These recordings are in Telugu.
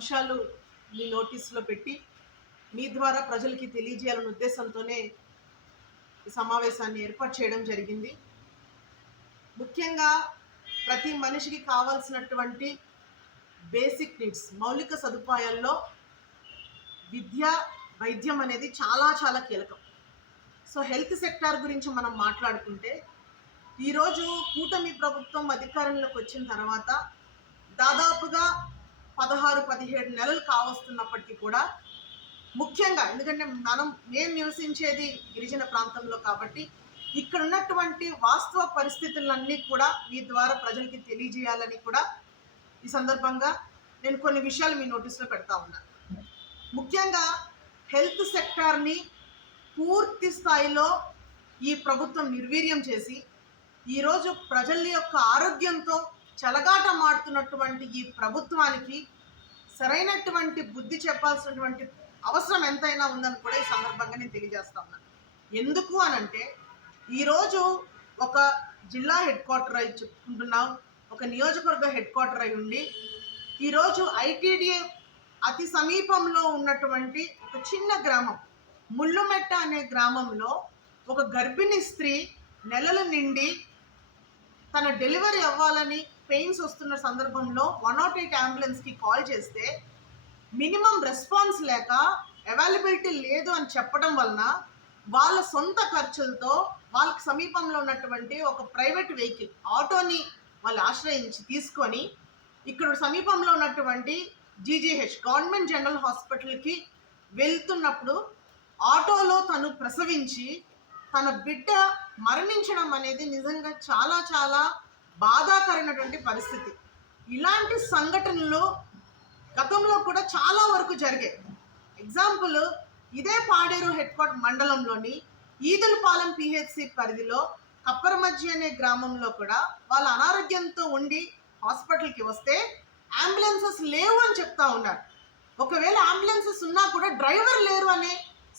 అంశాలు మీ నోటీసులో పెట్టి మీ ద్వారా ప్రజలకి తెలియజేయాలనే ఉద్దేశంతోనే ఈ సమావేశాన్ని ఏర్పాటు చేయడం జరిగింది. ముఖ్యంగా ప్రతి మనిషికి కావాల్సినటువంటి బేసిక్ నీడ్స్ మౌలిక సదుపాయాల్లో విద్య వైద్యం అనేది చాలా చాలా కీలకం. సో హెల్త్ సెక్టార్ గురించి మనం మాట్లాడుకుంటే ఈరోజు కూటమి ప్రభుత్వం అధికారంలోకి వచ్చిన తర్వాత దాదాపుగా పదహారు పదిహేడు నెలలు కావస్తున్నప్పటికీ కూడా ముఖ్యంగా ఎందుకంటే మనం మేము నివసించేది గిరిజన ప్రాంతంలో కాబట్టి ఇక్కడ ఉన్నటువంటి వాస్తవ పరిస్థితులన్నీ కూడా మీ ద్వారా ప్రజలకి తెలియజేయాలని కూడా ఈ సందర్భంగా నేను కొన్ని విషయాలు మీ నోటీస్లో పెడతా ఉన్నాను ముఖ్యంగా హెల్త్ సెక్టార్ని పూర్తి స్థాయిలో ఈ ప్రభుత్వం నిర్వీర్యం చేసి ఈరోజు ప్రజల యొక్క ఆరోగ్యంతో చెలగాటమాడుతున్నటువంటి ఈ ప్రభుత్వానికి సరైనటువంటి బుద్ధి చెప్పాల్సినటువంటి అవసరం ఎంతైనా ఉందని కూడా ఈ సందర్భంగా నేను తెలియజేస్తా ఉన్నాను ఎందుకు అనంటే ఈరోజు ఒక జిల్లా హెడ్ క్వార్టర్ అయి చెప్పుకుంటున్నాం ఒక నియోజకవర్గ హెడ్ క్వార్టర్ అయి ఉండి ఈరోజు ఐటీడీఏ అతి సమీపంలో ఉన్నటువంటి ఒక చిన్న గ్రామం ముళ్ళుమెట్ట అనే గ్రామంలో ఒక గర్భిణీ స్త్రీ నెలలు నిండి తన డెలివరీ అవ్వాలని పెయిన్స్ వస్తున్న సందర్భంలో వన్ నాట్ ఎయిట్ అంబులెన్స్కి కాల్ చేస్తే మినిమం రెస్పాన్స్ లేక అవైలబిలిటీ లేదు అని చెప్పడం వలన వాళ్ళ సొంత ఖర్చులతో వాళ్ళకి సమీపంలో ఉన్నటువంటి ఒక ప్రైవేట్ వెహికల్ ఆటోని వాళ్ళు ఆశ్రయించి తీసుకొని ఇక్కడ సమీపంలో ఉన్నటువంటి జీజీహెచ్ గవర్నమెంట్ జనరల్ హాస్పిటల్కి వెళ్తున్నప్పుడు ఆటోలో తను ప్రసవించి తన బిడ్డ మరణించడం అనేది నిజంగా చాలా చాలా బాధాకరమైనటువంటి పరిస్థితి. ఇలాంటి సంఘటనలు గతంలో కూడా చాలా వరకు జరిగాయి. ఎగ్జాంపుల్ ఇదే పాడేరు హెడ్ క్వార్టర్ మండలంలోని ఈదులపాలెం పిహెచ్సి పరిధిలో కప్పరమజ్జి అనే గ్రామంలో కూడా వాళ్ళ అనారోగ్యంతో ఉండి హాస్పిటల్కి వస్తే అంబులెన్సెస్ లేవు అని చెప్తా ఉన్నారు. ఒకవేళ అంబులెన్సెస్ ఉన్నా కూడా డ్రైవర్ లేరు అనే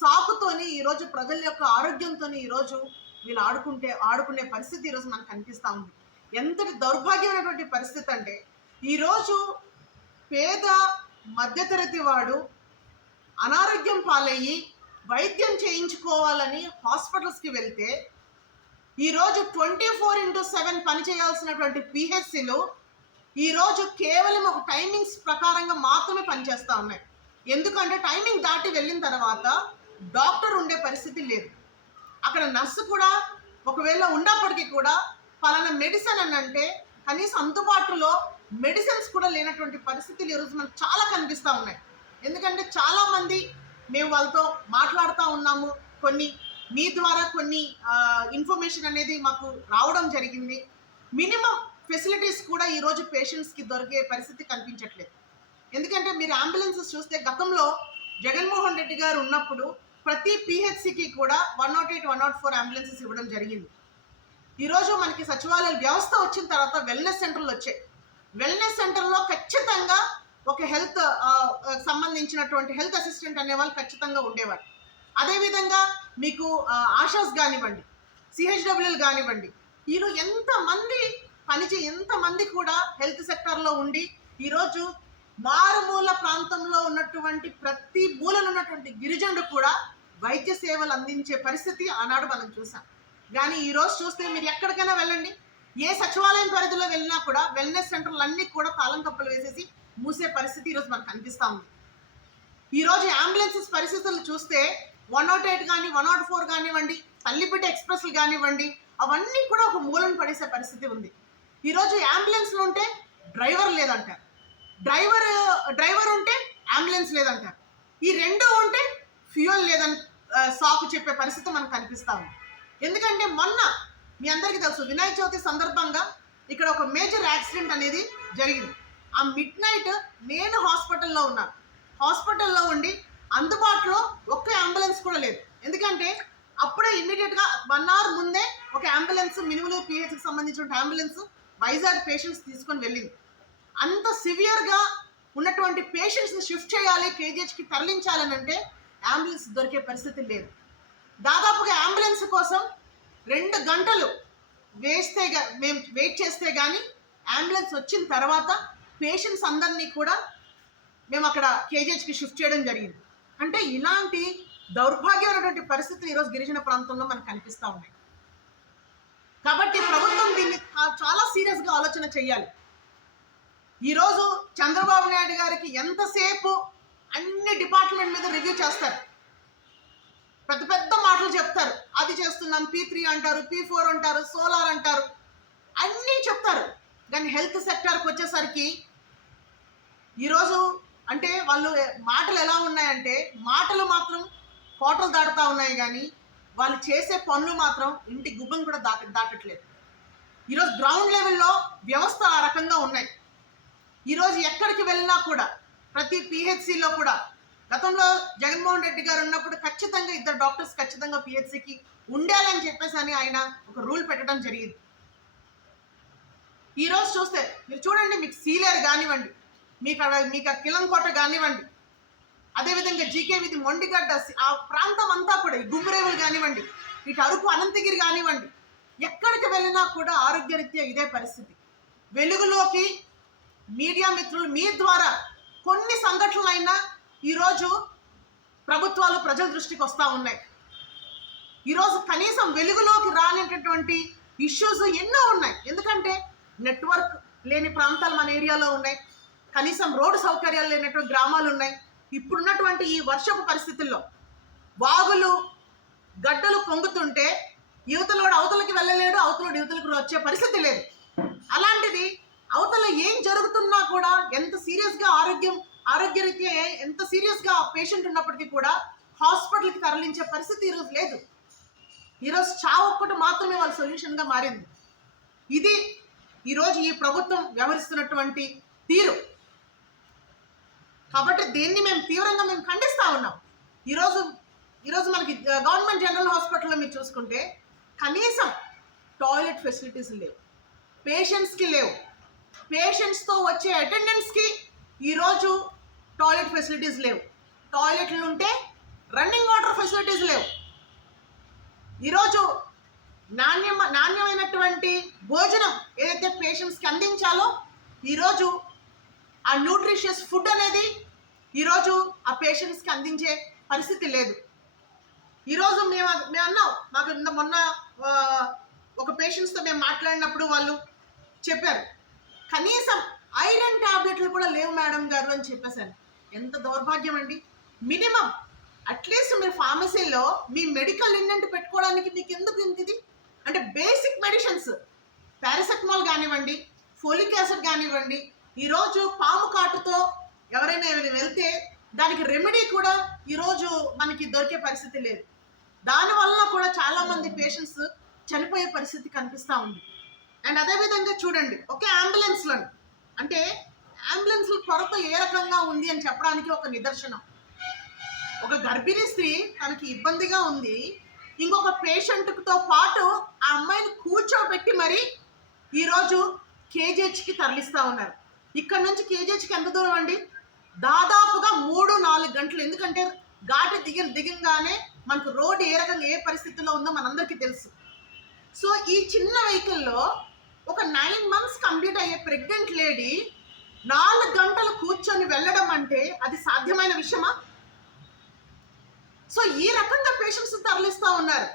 సాకుతోని ఈరోజు ప్రజల యొక్క ఆరోగ్యంతోని ఈరోజు వీళ్ళు ఆడుకుంటే ఆడుకునే పరిస్థితి ఈరోజు మనకు కనిపిస్తూ ఉంది. ఎంతటి దౌర్భాగ్యమైనటువంటి పరిస్థితి అంటే ఈరోజు పేద మధ్యతరగతి వాడు అనారోగ్యం పాలయ్యి వైద్యం చేయించుకోవాలని హాస్పిటల్స్కి వెళ్తే ఈరోజు ట్వంటీ ఫోర్ ఇంటూ సెవెన్ పనిచేయాల్సినటువంటి పిహెచ్సిలు ఈరోజు కేవలం ఒక టైమింగ్స్ ప్రకారంగా మాత్రమే పనిచేస్తూ ఉన్నాయి. ఎందుకంటే టైమింగ్ దాటి వెళ్ళిన తర్వాత డాక్టర్ ఉండే పరిస్థితి లేదు. అక్కడ నర్సు కూడా ఒకవేళ ఉన్నప్పటికీ కూడా పలానా మెడిసిన్ అని అంటే కనీసం అందుబాటులో మెడిసిన్స్ కూడా లేనటువంటి పరిస్థితులు ఈరోజు మనకు చాలా కనిపిస్తూ ఉన్నాయి. ఎందుకంటే చాలామంది మేము వాళ్ళతో మాట్లాడుతూ ఉన్నాము. కొన్ని మీ ద్వారా కొన్ని ఇన్ఫర్మేషన్ అనేది మాకు రావడం జరిగింది. మినిమం ఫెసిలిటీస్ కూడా ఈరోజు పేషెంట్స్కి దొరికే పరిస్థితి కనిపించట్లేదు. ఎందుకంటే మీరు అంబులెన్సెస్ చూస్తే గతంలో జగన్మోహన్ రెడ్డి గారు ఉన్నప్పుడు ప్రతి పిహెచ్సికి కూడా one nought eight one nought four ambulances ఇవ్వడం జరిగింది. ఈరోజు మనకి సచివాలయ వ్యవస్థ వచ్చిన తర్వాత వెల్నెస్ సెంటర్లు వచ్చాయి. వెల్నెస్ సెంటర్లో ఖచ్చితంగా ఒక హెల్త్ సంబంధించినటువంటి హెల్త్ అసిస్టెంట్ అనే వాళ్ళు ఖచ్చితంగా ఉండేవారు. అదేవిధంగా మీకు ఆషాస్ ఆశాస్ కానివ్వండి సిహెచ్డబ్ల్యూలు కానివ్వండి ఈరోజు ఎంతమంది పనిచే ఎంతమంది కూడా హెల్త్ సెక్టార్లో ఉండి ఈరోజు మారుమూల ప్రాంతంలో ఉన్నటువంటి ప్రతి మూలలో ఉన్నటువంటి గిరిజనుడు కూడా వైద్య సేవలు అందించే పరిస్థితి ఆనాడు మనం చూసాం. కానీ ఈరోజు చూస్తే మీరు ఎక్కడికైనా వెళ్ళండి. ఏ సచివాలయం పరిధిలో వెళ్ళినా కూడా వెల్నెస్ సెంటర్లు అన్నీ కూడా తాళం కప్పులు వేసేసి మూసే పరిస్థితి ఈరోజు మనకు కనిపిస్తూ ఉంది. ఈరోజు అంబులెన్సెస్ పరిస్థితులు చూస్తే వన్ నాట్ ఎయిట్ కానీ వన్ నాట్ ఫోర్ కానివ్వండి తల్లిపేట ఎక్స్ప్రెస్లు కానివ్వండి అవన్నీ కూడా ఒక మూలను పడేసే పరిస్థితి ఉంది. ఈరోజు అంబులెన్స్లు ఉంటే డ్రైవర్ లేదంటారు. డ్రైవర్ డ్రైవర్ ఉంటే అంబులెన్స్ లేదంటారు. ఈ రెండు ఉంటే ఫ్యూయల్ లేదని సాకు చెప్పే పరిస్థితి మనకు కనిపిస్తూ ఉంది. ఎందుకంటే మొన్న మీ అందరికీ తెలుసు వినాయక చవితి సందర్భంగా ఇక్కడ ఒక మేజర్ యాక్సిడెంట్ అనేది జరిగింది. ఆ మిడ్ నైట్ నేను హాస్పిటల్లో ఉన్నాను హాస్పిటల్లో ఉండి అందుబాటులో ఒక్క అంబులెన్స్ కూడా లేదు. ఎందుకంటే అప్పుడే ఇమ్మీడియట్గా వన్ అవర్ ముందే ఒక అంబులెన్స్ మినిమలు పిహెచ్కి సంబంధించిన అంబులెన్స్ వైజాగ్ పేషెంట్స్ తీసుకొని వెళ్ళింది. అంత సివియర్గా ఉన్నటువంటి పేషెంట్స్ని షిఫ్ట్ చేయాలి కేజీహెచ్కి తరలించాలని అంటే అంబులెన్స్ దొరికే పరిస్థితి లేదు. దాదాపుగా అంబులెన్స్ కోసం రెండు గంటలు వేస్తే మేము వెయిట్ చేస్తే కానీ అంబులెన్స్ వచ్చిన తర్వాత పేషెంట్స్ అందరినీ కూడా మేము అక్కడ కేజీహెచ్కి షిఫ్ట్ చేయడం జరిగింది. అంటే ఇలాంటి దౌర్భాగ్యమైనటువంటి పరిస్థితులు ఈరోజు గిరిజన ప్రాంతంలో మనకు కనిపిస్తూ ఉన్నాయి. కాబట్టి ప్రభుత్వం దీన్ని చాలా సీరియస్గా ఆలోచన చేయాలి. ఈరోజు చంద్రబాబు నాయుడు గారికి ఎంతసేపు అన్ని డిపార్ట్మెంట్ మీద రివ్యూ చేస్తారు? పెద్ద పెద్ద మాటలు చెప్తారు. అది చేస్తున్నాం పీ త్రీ అంటారు పీ ఫోర్ అంటారు సోలార్ అంటారు. అన్నీ చెప్తారు. కానీ హెల్త్ సెక్టార్కి వచ్చేసరికి ఈరోజు అంటే వాళ్ళు మాటలు ఎలా ఉన్నాయంటే మాటలు మాత్రం కోటలు దాటుతా ఉన్నాయి కానీ వాళ్ళు చేసే పనులు మాత్రం ఇంటి గుబ్బం కూడా దాట దాటట్లేదు. ఈరోజు గ్రౌండ్ లెవెల్లో వ్యవస్థ ఆ రకంగా ఉన్నాయి. ఈరోజు ఎక్కడికి వెళ్ళినా కూడా ప్రతి పిహెచ్సిలో కూడా గతంలో జగన్మోహన్ రెడ్డి గారు ఉన్నప్పుడు ఖచ్చితంగా ఇద్దరు డాక్టర్స్ ఖచ్చితంగా పిహెచ్సికి ఉండాలని చెప్పేసి అని ఆయన ఒక రూల్ పెట్టడం జరిగింది. ఈరోజు చూస్తే మీరు చూడండి మీకు సీలేరు కానివ్వండి మీకు అక్కడ- మీకు ఆ కిలం కోట కానివ్వండి అదేవిధంగా జీకే విధి మొండిగడ్డ ఆ ప్రాంతం అంతా కూడా ఈ గుమ్మరేవులు కానివ్వండి ఇటు అరుపు అనంతగిరి కానివ్వండి ఎక్కడికి వెళ్ళినా కూడా ఆరోగ్యరీత్యా ఇదే పరిస్థితి. వెలుగులోకి మీడియా మిత్రులు మీ ద్వారా కొన్ని సంఘటనలు అయినా ఈరోజు ప్రభుత్వాలు ప్రజల దృష్టికి వస్తూ ఉన్నాయి. ఈరోజు కనీసం వెలుగులోకి రానిటటువంటి ఇష్యూస్ ఎన్నో ఉన్నాయి. ఎందుకంటే నెట్వర్క్ లేని ప్రాంతాలు మన ఏరియాలో ఉన్నాయి. కనీసం రోడ్డు సౌకర్యాలు లేనటువంటి గ్రామాలు ఉన్నాయి. ఇప్పుడున్నటువంటి ఈ వర్షపు పరిస్థితుల్లో వాగులు గడ్డలు పొంగుతుంటే యువతలోడు అవతలకి వెళ్ళలేడు అవతలోడు యువతలకు వచ్చే పరిస్థితి లేదు. అలాంటిది అవతల ఏం జరుగుతున్నా కూడా ఎంత సీరియస్గా ఆరోగ్యం ఆరోగ్యరీత్యా ఎంత సీరియస్గా పేషెంట్ ఉన్నప్పటికీ కూడా హాస్పిటల్కి తరలించే పరిస్థితి ఈరోజు లేదు. ఈరోజు చావు ఒక్కటి మాత్రమే వాళ్ళ సొల్యూషన్గా మారింది. ఇది ఈరోజు ఈ ప్రభుత్వం వ్యవహరిస్తున్నటువంటి తీరు. కాబట్టి దీన్ని మేము తీవ్రంగా మేము ఖండిస్తూ ఉన్నాం. ఈరోజు ఈరోజు మనకి గవర్నమెంట్ జనరల్ హాస్పిటల్లో మీరు చూసుకుంటే కనీసం టాయిలెట్ ఫెసిలిటీస్ లేవు. పేషెంట్స్కి లేవు. పేషెంట్స్తో వచ్చే అటెండెన్స్కి ఈరోజు టాయిలెట్ ఫెసిలిటీస్ లేవు. టాయిలెట్లు ఉంటే రన్నింగ్ వాటర్ ఫెసిలిటీస్ లేవు. ఈరోజు నాణ్యమ నాణ్యమైనటువంటి భోజనం ఏదైతే పేషెంట్స్కి అందించాలో ఈరోజు ఆ న్యూట్రిషియస్ ఫుడ్ అనేది ఈరోజు ఆ పేషెంట్స్కి అందించే పరిస్థితి లేదు. ఈరోజు మేము మేము అన్నాం మాకు ఇంత మొన్న ఒక పేషెంట్స్తో మేము మాట్లాడినప్పుడు వాళ్ళు చెప్పారు కనీసం ఐరన్ టాబ్లెట్లు కూడా లేవు మేడం గారు అని చెప్పేశాను ఎంత దౌర్భాగ్యం అండి? మినిమం అట్లీస్ట్ మీరు ఫార్మసీలో మీ మెడికల్ ఇండెంట్ పెట్టుకోవడానికి మీకు ఎందుకు ఇంత ఇది? అంటే బేసిక్ మెడిసిన్స్ పారాసెటమాల్ కానివ్వండి ఫోలిక్ యాసిడ్ కానివ్వండి ఈరోజు పాము కాటుతో ఎవరైనా ఏమైనా వెళ్తే దానికి రెమెడీ కూడా ఈరోజు మనకి దొరికే పరిస్థితి లేదు. దానివల్ల కూడా చాలామంది పేషెంట్స్ చనిపోయే పరిస్థితి కనిపిస్తూ ఉంది. అండ్ అదేవిధంగా చూడండి ఒకే అంబులెన్స్లో అంటే అంబులెన్స్ కొరత ఏ రకంగా ఉంది అని చెప్పడానికి ఒక నిదర్శనం. ఒక గర్భిణీ స్త్రీ తనకి ఇబ్బందిగా ఉంది. ఇంకొక పేషెంట్తో పాటు ఆ అమ్మాయిని కూర్చోబెట్టి మరి ఈరోజు కేజీహెచ్కి తరలిస్తూ ఉన్నారు. ఇక్కడ నుంచి కేజీహెచ్కి ఎంత దూరం అండి? దాదాపుగా మూడు నాలుగు గంటలు. ఎందుకంటే ఘాటి దిగి దిగంగానే మనకు రోడ్డు ఏ రకంగా ఏ పరిస్థితిలో ఉందో మనందరికీ తెలుసు. సో ఈ చిన్న వెహికల్లో ఒక నైన్ మంత్స్ కంప్లీట్ అయ్యే ప్రెగ్నెంట్ లేడీ నాలుగు గంటలు కూర్చొని వెళ్ళడం అంటే అది సాధ్యమైన విషయమా? సో ఈ రకంగా పేషెంట్స్ తరలిస్తూ ఉన్నారు.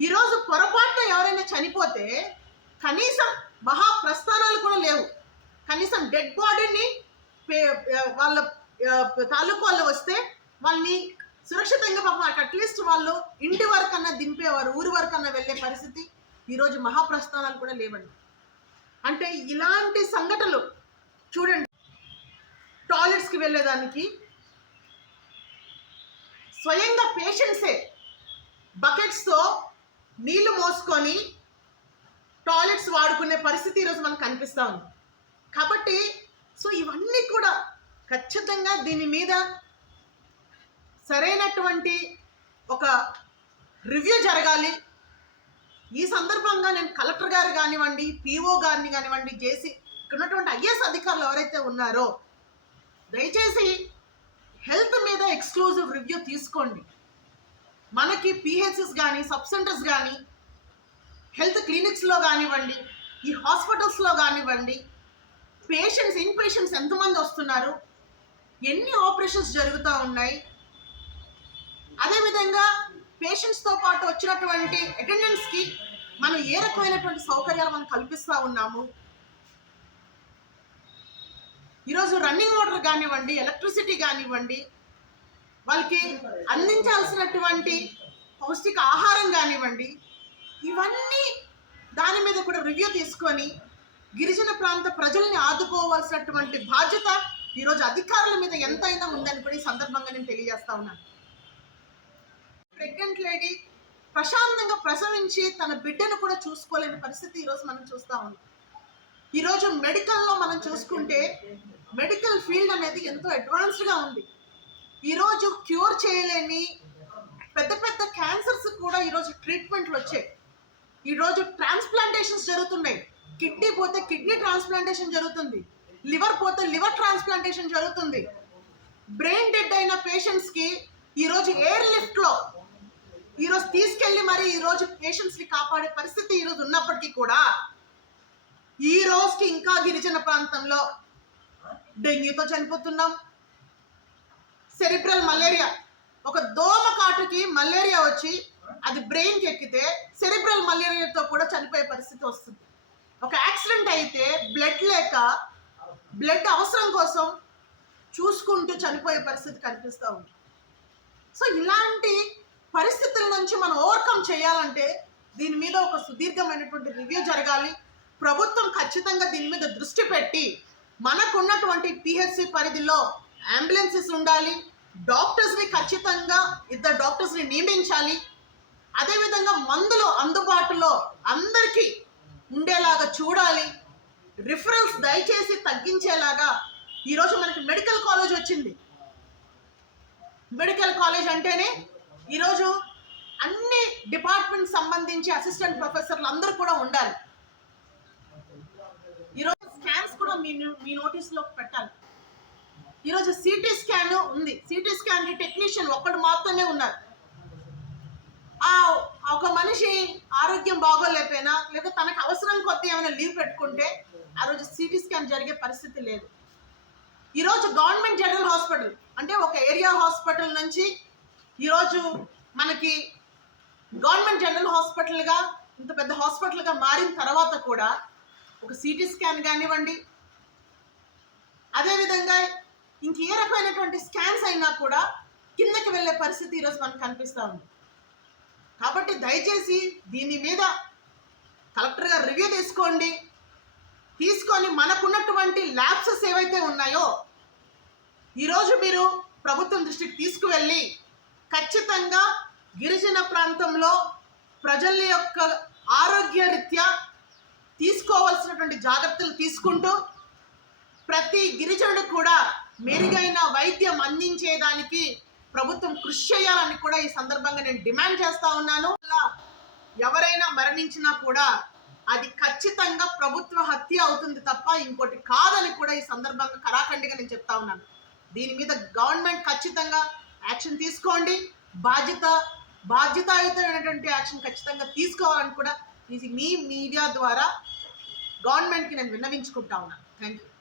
ఈరోజు పొరపాటున ఎవరైనా చనిపోతే కనీసం మహాప్రస్థానాలు కూడా లేవు. కనీసం డెడ్ బాడీని వాళ్ళ తాలూకు వాళ్ళు వస్తే వాళ్ళని సురక్షితంగా పాపం అట్లీస్ట్ వాళ్ళు ఇంటి వరకు అన్నా దింపేవారు ఊరి వరకు అన్నా వెళ్ళే పరిస్థితి ఈరోజు మహాప్రస్థానాలు కూడా లేవండి. అంటే ఇలాంటి సంఘటనలు చూడండి. టాయిలెట్స్కి వెళ్ళేదానికి స్వయంగా పేషెంట్సే బకెట్స్తో నీళ్ళు మోసుకొని టాయిలెట్స్ వాడుకునే పరిస్థితి ఈరోజు మనకు కనిపిస్తూ ఉంది. కాబట్టి సో ఇవన్నీ కూడా ఖచ్చితంగా దీని మీద సరైనటువంటి ఒక రివ్యూ జరగాలి. ఈ సందర్భంగా నేను కలెక్టర్ గారు కానివ్వండి పీఓ గారిని కానివ్వండి జేసీ ఇక్కడ ఉన్నటువంటి ఐఏఎస్ అధికారులు ఎవరైతే ఉన్నారో దయచేసి హెల్త్ మీద ఎక్స్క్లూజివ్ రివ్యూ తీసుకోండి. మనకి పిహెచ్ఎస్ కానీ సబ్ సెంటర్స్ కానీ హెల్త్ క్లినిక్స్లో కానివ్వండి ఈ హాస్పిటల్స్లో కానివ్వండి పేషెంట్స్ ఇన్ పేషెంట్స్ ఎంతమంది వస్తున్నారు ఎన్ని ఆపరేషన్స్ జరుగుతూ ఉన్నాయి అదేవిధంగా పేషెంట్స్తో పాటు వచ్చినటువంటి అటెండెన్స్కి మనం ఏ రకమైనటువంటి సౌకర్యాలు మనం కల్పిస్తూ ఉన్నాము ఈరోజు రన్నింగ్ వాటర్ కానివ్వండి ఎలక్ట్రిసిటీ కానివ్వండి వాళ్ళకి అందించాల్సినటువంటి పౌష్టిక ఆహారం కానివ్వండి ఇవన్నీ దాని మీద కూడా రివ్యూ తీసుకొని గిరిజన ప్రాంత ప్రజల్ని ఆదుకోవాల్సినటువంటి బాధ్యత ఈరోజు అధికారుల మీద ఎంతైనా ఉందని కూడా ఈ సందర్భంగా నేను తెలియజేస్తా ఉన్నాను. ప్రెగ్నెంట్ లేడీ ప్రశాంతంగా ప్రసవించి తన బిడ్డను కూడా చూసుకోలేని పరిస్థితి ఈరోజు మనం చూస్తా ఉన్నాం. ఈరోజు మెడికల్లో మనం చూసుకుంటే మెడికల్ ఫీల్డ్ అనేది ఎంతో అడ్వాన్స్డ్గా ఉంది. ఈరోజు క్యూర్ చేయలేని పెద్ద పెద్ద క్యాన్సర్స్ కూడా ఈరోజు ట్రీట్మెంట్లు వచ్చాయి. ఈరోజు ట్రాన్స్ప్లాంటేషన్స్ జరుగుతున్నాయి. కిడ్నీ పోతే కిడ్నీ ట్రాన్స్ప్లాంటేషన్ జరుగుతుంది. లివర్ పోతే లివర్ ట్రాన్స్ప్లాంటేషన్ జరుగుతుంది. బ్రెయిన్ డెడ్ అయిన పేషెంట్స్కి ఈరోజు ఎయిర్ లిఫ్ట్లో ఈరోజు తీసుకెళ్ళి మరి ఈరోజు పేషెంట్స్ని కాపాడే పరిస్థితి ఈరోజు ఉన్నప్పటికీ కూడా ఈ రోజుకి ఇంకా గిరిజన ప్రాంతంలో డెంగ్యూతో చనిపోతున్నాం. సెరిబ్రల్ మలేరియా ఒక దోమ కాటుకి మలేరియా వచ్చి అది బ్రెయిన్కి ఎక్కితే సెరిబ్రల్ మలేరియాతో కూడా చనిపోయే పరిస్థితి వస్తుంది. ఒక యాక్సిడెంట్ అయితే బ్లడ్ లేక బ్లడ్ అవసరం కోసం చూసుకుంటూ చనిపోయే పరిస్థితి కనిపిస్తూ ఉంది. సో ఇలాంటి పరిస్థితుల నుంచి మనం ఓవర్కమ్ చేయాలంటే దీని మీద ఒక సుదీర్ఘమైనటువంటి రివ్యూ జరగాలి. ప్రభుత్వం ఖచ్చితంగా దీని మీద దృష్టి పెట్టి మనకున్నటువంటి పిహెచ్సి పరిధిలో అంబులెన్సెస్ ఉండాలి డాక్టర్స్ని ఖచ్చితంగా ఇద్దరు డాక్టర్స్ని నియమించాలి. అదేవిధంగా మందులు అందుబాటులో అందరికీ ఉండేలాగా చూడాలి. రిఫరెన్స్ దయచేసి తగ్గించేలాగా ఈరోజు మనకి మెడికల్ కాలేజ్ వచ్చింది. మెడికల్ కాలేజ్ అంటేనే ఈరోజు అన్ని డిపార్ట్మెంట్ సంబంధించి అసిస్టెంట్ ప్రొఫెసర్లు అందరూ కూడా ఉండాలి. స్కాన్స్ కూడా మీ మీ నోటీస్లో పెట్టాలి. ఈరోజు సిటీ స్కాన్ ఉంది. సిటీ స్కాన్ టెక్నీషియన్ ఒక్కడు మాత్రమే ఉన్నారు. ఆ ఒక మనిషి ఆరోగ్యం బాగోలేకపోయినా లేదా తనకు అవసరం కొద్ది ఏమైనా లీవ్ పెట్టుకుంటే ఆ రోజు సిటీ స్కాన్ జరిగే పరిస్థితి లేదు. ఈరోజు గవర్నమెంట్ జనరల్ హాస్పిటల్ అంటే ఒక ఏరియా హాస్పిటల్ నుంచి ఈరోజు మనకి గవర్నమెంట్ జనరల్ హాస్పిటల్గా ఇంత పెద్ద హాస్పిటల్గా మారిన తర్వాత కూడా ఒక సిటీ స్కాన్ కానివ్వండి. అదేవిధంగా ఇంకే రకమైనటువంటి స్కాన్స్ అయినా కూడా కిందకి వెళ్ళే పరిస్థితి ఈరోజు మనకు కనిపిస్తూ ఉంది. కాబట్టి దయచేసి దీని మీద కలెక్టర్ గారు రివ్యూ తీసుకోండి. తీసుకొని మనకున్నటువంటి ల్యాబ్సెస్ ఏవైతే ఉన్నాయో ఈరోజు మీరు ప్రభుత్వం దృష్టికి తీసుకువెళ్ళి ఖచ్చితంగా గిరిజన ప్రాంతంలో ప్రజల యొక్క ఆరోగ్యరీత్యా తీసుకోవాల్సినటువంటి జాగ్రత్తలు తీసుకుంటూ ప్రతి గిరిజనుడు కూడా మెరుగైన వైద్యం అందించేదానికి ప్రభుత్వం కృషి చేయాలని కూడా ఈ సందర్భంగా నేను డిమాండ్ చేస్తా ఉన్నాను. అలా ఎవరైనా మరణించినా కూడా అది ఖచ్చితంగా ప్రభుత్వ హత్య అవుతుంది తప్ప ఇంకోటి కాదని కూడా ఈ సందర్భంగా కరాఖండిగా నేను చెప్తా ఉన్నాను. దీని మీద గవర్నమెంట్ ఖచ్చితంగా యాక్షన్ తీసుకోండి. బాధ్యత బాధ్యతాయుతమైనటువంటి యాక్షన్ ఖచ్చితంగా తీసుకోవాలని కూడా ఇది మీ మీడియా ద్వారా గవర్నమెంట్కి నేను విన్నవించుకుంటా ఉన్నాను. Thank you